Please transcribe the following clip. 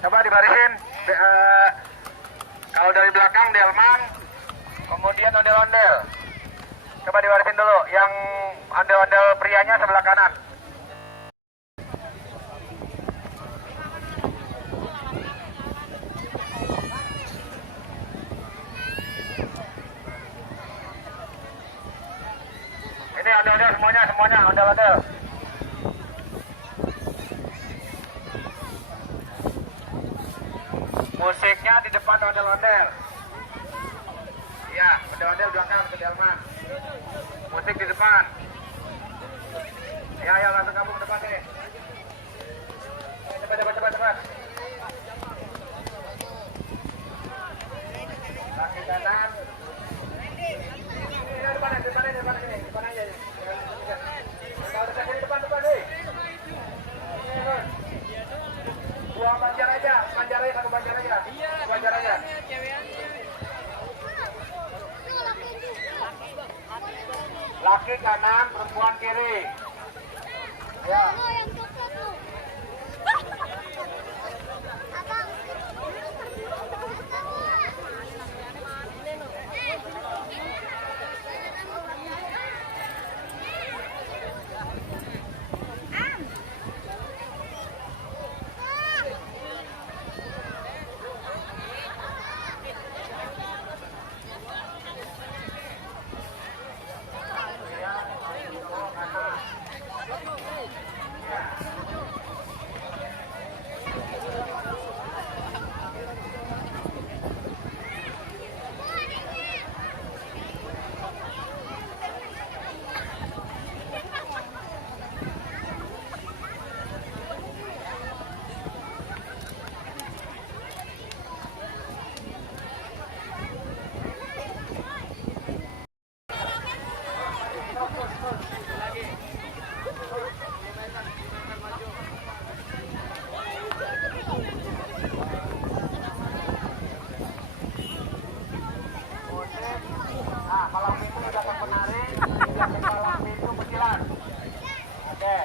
Coba dibarisin. Kalau dari belakang delman, kemudian ondel-ondel. Coba dibarisin dulu. Yang ondel-ondel prianya sebelah kanan. Ini ondel-ondel semuanya ondel-ondel. Musiknya di depan ondel-ondel. Iya, ondel-ondel belakang ke delman. Musik di depan. Ya, langsung kamu ke depan deh. Cepat. Kaki kanan. Depan aja. Depan deh. Dua banjar aja, satu banjar aja. Banjar aja. Laki kanan, perempuan kiri. Ya. Palang pintu sudah ke penari, sudah ke palang pintu pecilan. Oke.